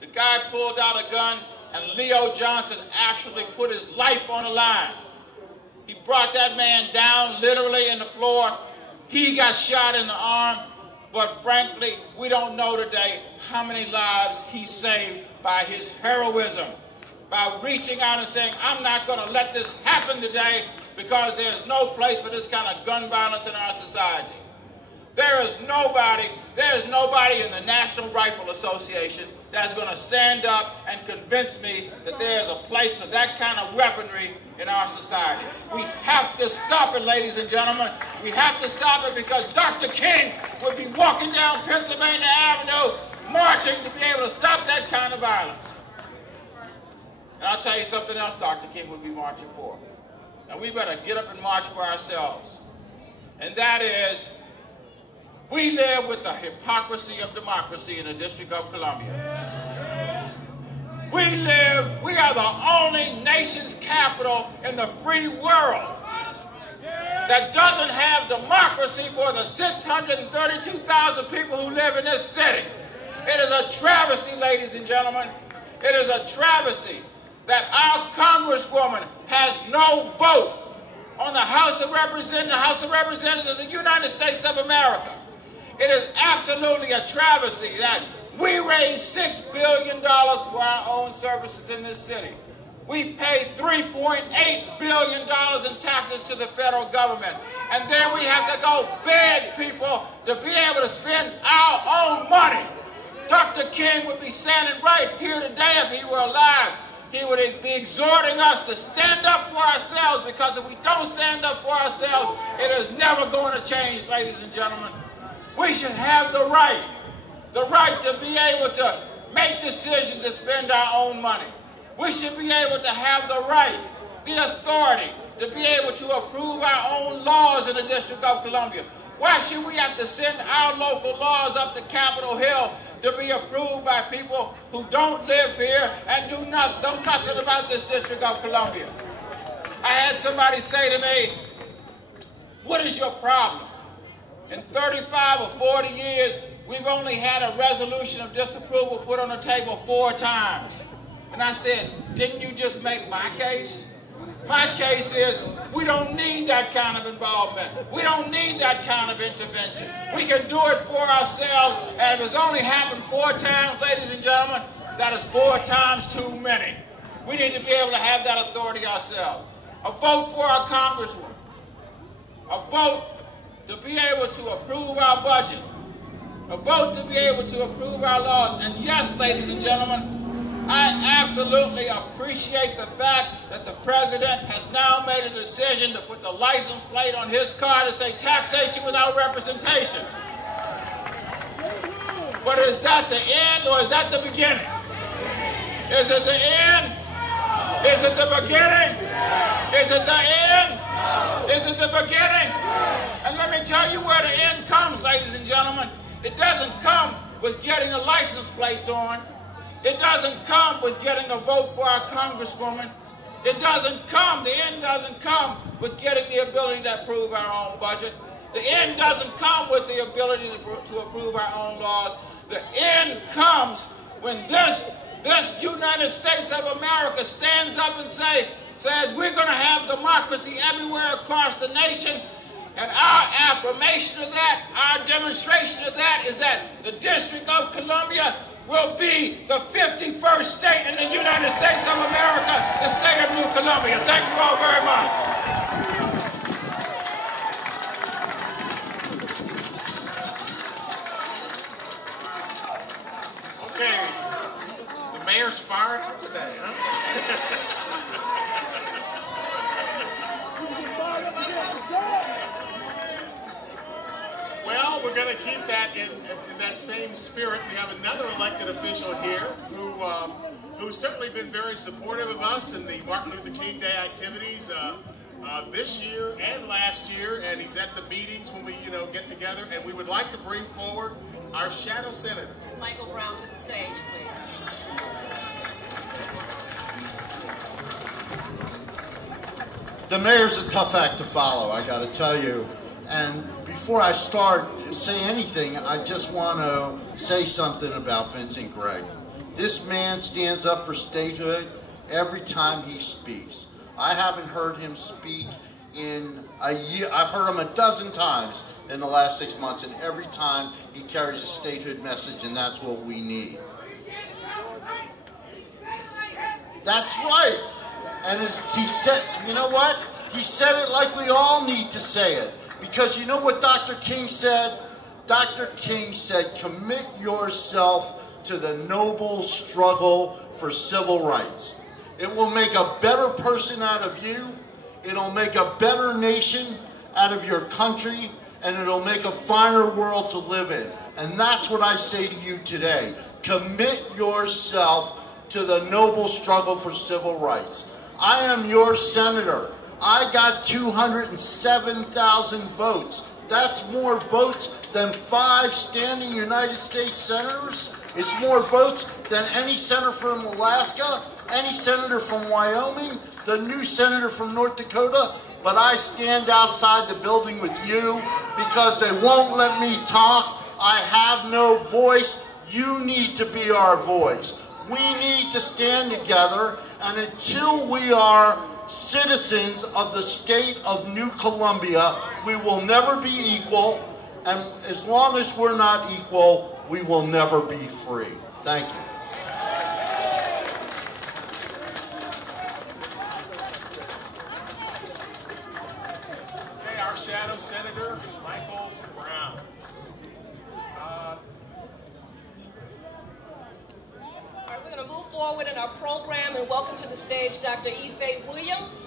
The guy pulled out a gun, and Leo Johnson actually put his life on the line. He brought that man down literally in the floor. He got shot in the arm, but frankly, we don't know today how many lives he saved by his heroism, by reaching out and saying, I'm not going to let this happen today because there's no place for this kind of gun violence in our society. There is nobody in the National Rifle Association that's going to stand up and convince me that there's a place for that kind of weaponry in our society. We have to stop it, ladies and gentlemen. We have to stop it because Dr. King would be walking down Pennsylvania Avenue marching to be able to stop that kind of violence. And I'll tell you something else Dr. King would be marching for. And we better get up and march for ourselves. And that is, we live with the hypocrisy of democracy in the District of Columbia. We are the only nation's capital in the free world that doesn't have democracy for the 632,000 people who live in this city. It is a travesty, ladies and gentlemen. It is a travesty that our Congresswoman has no vote on the House of Representatives of the United States of America. It is absolutely a travesty that we raise $6 billion for our own services in this city. We pay $3.8 billion in taxes to the federal government. And then we have to go beg people to be able to spend our own money. Dr. King would be standing right here today if he were alive. He would be exhorting us to stand up for ourselves, because if we don't stand up for ourselves, it is never going to change, ladies and gentlemen. We should have the right to be able to make decisions to spend our own money. We should be able to have the authority to be able to approve our own laws in the District of Columbia. Why should we have to send our local laws up to Capitol Hill to be approved by people who don't live here and know nothing about this District of Columbia? I had somebody say to me, what is your problem? In 35 or 40 years, we've only had a resolution of disapproval put on the table 4 times. And I said, didn't you just make my case? My case is, we don't need that kind of involvement. We don't need that kind of intervention. We can do it for ourselves, and if it's only happened 4 times, ladies and gentlemen, that is 4 times too many. We need to be able to have that authority ourselves. A vote for our Congresswoman. A vote to be able to approve our budget. A vote to be able to approve our laws. And yes, ladies and gentlemen, I absolutely appreciate the fact that the president has now made a decision to put the license plate on his car to say taxation without representation. But is that the end or is that the beginning? Is it the end? Is it the beginning? Is it the end? Is it the beginning? And let me tell you where the end comes, ladies and gentlemen. It doesn't come with getting the license plates on. It doesn't come with getting a vote for our Congresswoman. The end doesn't come with getting the ability to approve our own budget. The end doesn't come with the ability to approve our own laws. The end comes when this United States of America stands up and says we're going to have democracy everywhere across the nation. And our affirmation of that, our demonstration of that is that the District of Columbia will be the 51st state in the United States of America, the state of New Columbia. Thank you all very much. Okay, the mayor's fired up today, huh? Well, we're going to keep that in that same spirit. We have another elected official here who's certainly been very supportive of us in the Martin Luther King Day activities this year and last year, and he's at the meetings when we get together. And we would like to bring forward our shadow senator, Michael Brown, to the stage, please. The mayor's a tough act to follow, I got to tell you. And before before I start say anything, I just want to say something about Vincent Gregg. This man stands up for statehood every time he speaks. I haven't heard him speak in a year. I've heard him a dozen times in the last 6 months, and every time he carries a statehood message, and that's what we need. That's right. And as he said, you know what? He said it like we all need to say it. Because you know what Dr. King said? Dr. King said, commit yourself to the noble struggle for civil rights. It will make a better person out of you. It'll make a better nation out of your country. And it'll make a finer world to live in. And that's what I say to you today. Commit yourself to the noble struggle for civil rights. I am your senator. I got 207,000 votes. That's more votes than 5 standing United States senators. It's more votes than any senator from Alaska, any senator from Wyoming, the new senator from North Dakota. But I stand outside the building with you because they won't let me talk. I have no voice. You need to be our voice. We need to stand together, and until we are citizens of the state of New Columbia, we will never be equal, and as long as we're not equal, we will never be free. Thank you. Okay, our shadow senator, Michael Brown. All right, we're going to move forward in our program and welcome to the stage Dr. Ife Williams.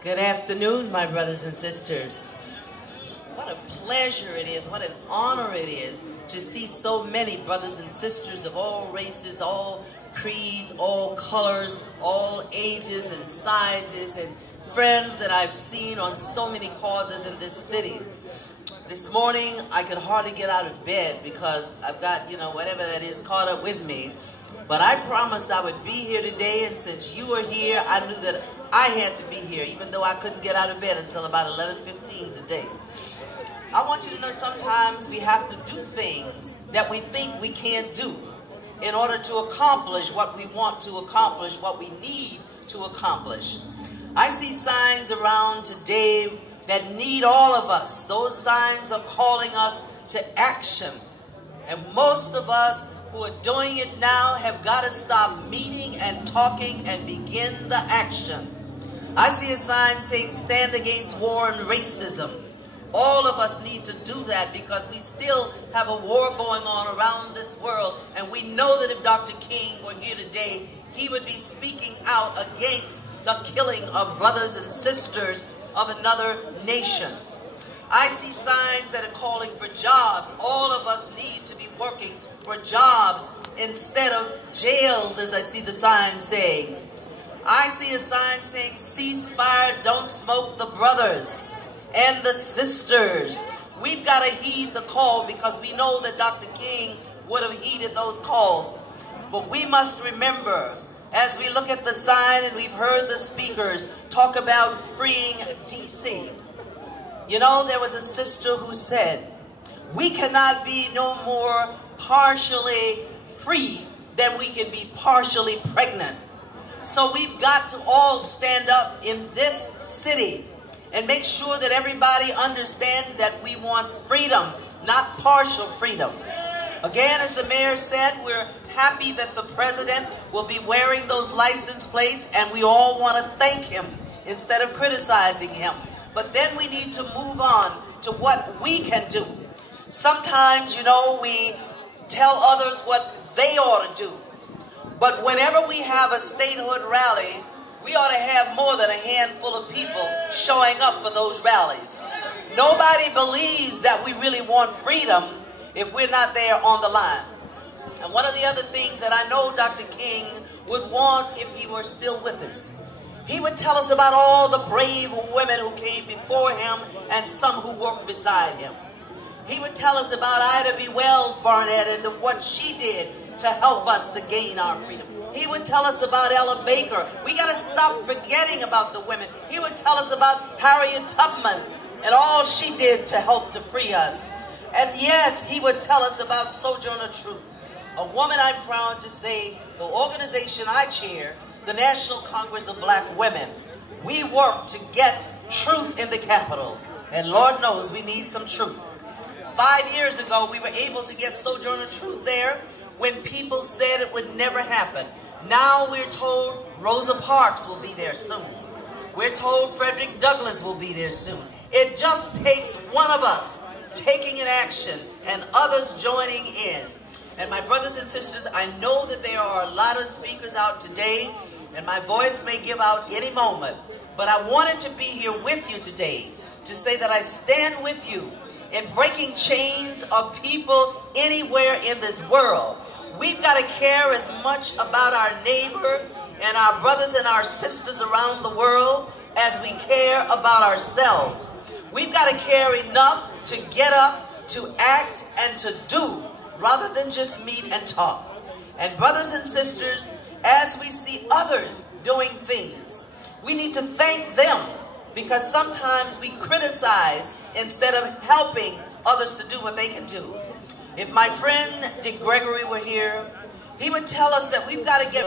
Good afternoon, my brothers and sisters. What a pleasure it is, what an honor it is to see so many brothers and sisters of all races, all creeds, all colors, all ages and sizes, and friends that I've seen on so many causes in this city. This morning, I could hardly get out of bed because I've got, whatever that is caught up with me. But I promised I would be here today, and since you are here, I knew that I had to be here, even though I couldn't get out of bed until about 11:15 today. I want you to know sometimes we have to do things that we think we can't do in order to accomplish what we want to accomplish, what we need to accomplish. I see signs around today that need all of us. Those signs are calling us to action. And most of us who are doing it now have got to stop meeting and talking and begin the action. I see a sign saying stand against war and racism. All of us need to do that because we still have a war going on around this world, and we know that if Dr. King were here today, he would be speaking out against the killing of brothers and sisters of another nation. I see signs that are calling for jobs. All of us need to be working for jobs instead of jails, as I see the sign saying. I see a sign saying ceasefire, don't smoke the brothers and the sisters. We've got to heed the call because we know that Dr. King would have heeded those calls. But we must remember, as we look at the sign and we've heard the speakers talk about freeing D.C., there was a sister who said, we cannot be no more partially free than we can be partially pregnant. So we've got to all stand up in this city and make sure that everybody understands that we want freedom, not partial freedom. Again, as the mayor said, we're happy that the president will be wearing those license plates, and we all want to thank him instead of criticizing him. But then we need to move on to what we can do. Sometimes, we tell others what they ought to do. But whenever we have a statehood rally, we ought to have more than a handful of people showing up for those rallies. Nobody believes that we really want freedom if we're not there on the line. And one of the other things that I know Dr. King would want if he were still with us, he would tell us about all the brave women who came before him and some who worked beside him. He would tell us about Ida B. Wells Barnett and what she did to help us to gain our freedom. He would tell us about Ella Baker. We got to stop forgetting about the women. He would tell us about Harriet Tubman and all she did to help to free us. And yes, he would tell us about Sojourner Truth, a woman I'm proud to say, the organization I chair, the National Congress of Black Women. We work to get truth in the Capitol, and Lord knows we need some truth. 5 years ago, we were able to get Sojourner Truth there when people said it would never happen. Now we're told Rosa Parks will be there soon. We're told Frederick Douglass will be there soon. It just takes one of us taking an action and others joining in. And my brothers and sisters, I know that there are a lot of speakers out today, and my voice may give out any moment, but I wanted to be here with you today to say that I stand with you in breaking chains of people anywhere in this world. We've got to care as much about our neighbor and our brothers and our sisters around the world as we care about ourselves. We've got to care enough to get up, to act, and to do, rather than just meet and talk. And brothers and sisters, as we see others doing things, we need to thank them, because sometimes we criticize instead of helping others to do what they can do. If my friend Gregory were here, he would tell us that we've got to get